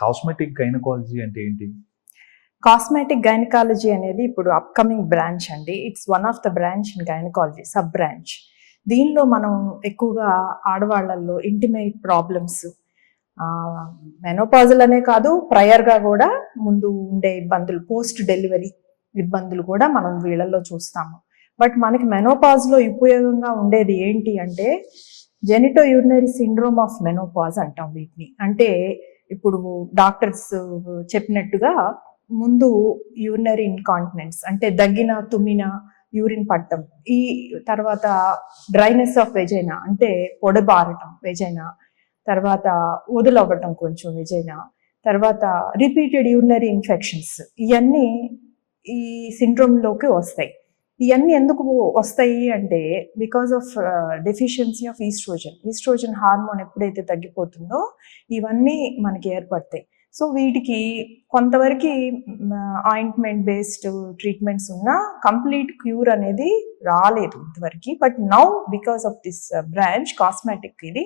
Cosmetic gynaecology అంటే ఏంటి? Cosmetic gynaecology అనేది ఇప్పుడు అప్కమింగ్ బ్రాంచ్ అండి. It's one of the branch in gynaecology, sub branch. దీనిలో మనం ఎక్కువగా ఆడవాళ్ళల్లో ఇంటిమేట్ ప్రాబ్లమ్స్, మెనోపాజల్ అనే కాదు, ప్రయర్గా కూడా ముందు ఉండే ఇబ్బందులు, పోస్ట్ డెలివరీ ఇబ్బందులు కూడా మనం వీళ్ళల్లో చూస్తాము. బట్ మనకి మెనోపాజ్లో ఉపయోగంగా ఉండేది ఏంటి అంటే genito urinary syndrome of menopause అంటాం వీటిని. అంటే ఇప్పుడు డాక్టర్స్ చెప్పినట్టుగా ముందు యూరినరీ ఇన్కాంటినెన్స్ అంటే దగ్గిన తుమ్మిన యూరిన్ పట్టడం, ఈ తర్వాత డ్రైనెస్ ఆఫ్ వెజైనా అంటే పొడబారటం వెజైనా, తర్వాత వదులవ్వటం కొంచెం వెజైనా, తర్వాత రిపీటెడ్ యూరినరీ ఇన్ఫెక్షన్స్, ఇవన్నీ ఈ సిండ్రోమ్లోకి వస్తాయి. ఇవన్నీ ఎందుకు వస్తాయి అంటే because of deficiency of oestrogen hormone ఎప్పుడైతే తగ్గిపోతుందో ఇవన్నీ మనకి ఏర్పడతాయి. సో వీటికి కొంతవరకు ఆయింట్మెంట్ బేస్డ్ ట్రీట్మెంట్స్ ఉన్నా కంప్లీట్ క్యూర్ అనేది రాలేదు ఇంతవరకు. But now because of this branch cosmetic, ఇది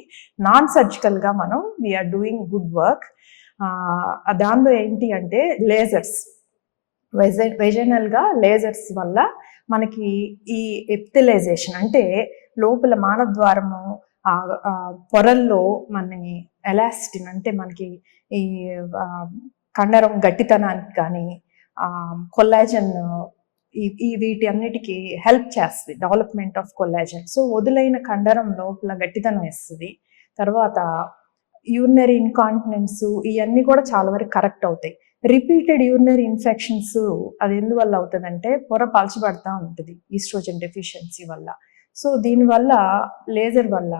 నాన్ సర్జికల్గా మనం వీఆర్ డూయింగ్ గుడ్ వర్క్. దానిలో ఏంటి అంటే లేజర్స్, వెజైనల్గా లేజర్స్ వల్ల మనకి ఈ ఎప్థెలైజేషన్ అంటే లోపల మానద్వారము పొరల్లో మన ఎలాస్టిన్ అంటే మనకి ఈ కండరం గట్టితనానికి కానీ కొల్లాజన్ ఈ వీటి అన్నిటికీ హెల్ప్ చేస్తుంది, డెవలప్మెంట్ ఆఫ్ కొల్లాజన్. సో వదులైన కండరం లోపల గట్టితనం ఇస్తుంది. తర్వాత యూరినరీ ఇన్కాంటినెన్స్ ఇవన్నీ కూడా చాలా వరకు కరెక్ట్ అవుతాయి. రిపీటెడ్ యూరినరీ ఇన్ఫెక్షన్స్ అది ఎందువల్ల అవుతుందంటే పొర పలచబడతా ఉంటుంది ఈస్ట్రోజన్ డెఫిషియన్సీ వల్ల. సో దీనివల్ల లేజర్ వల్ల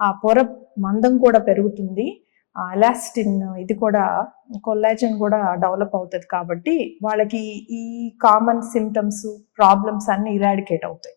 ఆ పొర మందం కూడా పెరుగుతుంది, ఎలాస్టిన్ ఇది కూడా కొల్లాజన్ కూడా డెవలప్ అవుతుంది. కాబట్టి వాళ్ళకి ఈ కామన్ సిమ్టమ్స్ ప్రాబ్లమ్స్ అన్నీ ఇరాడికేట్ అవుతాయి.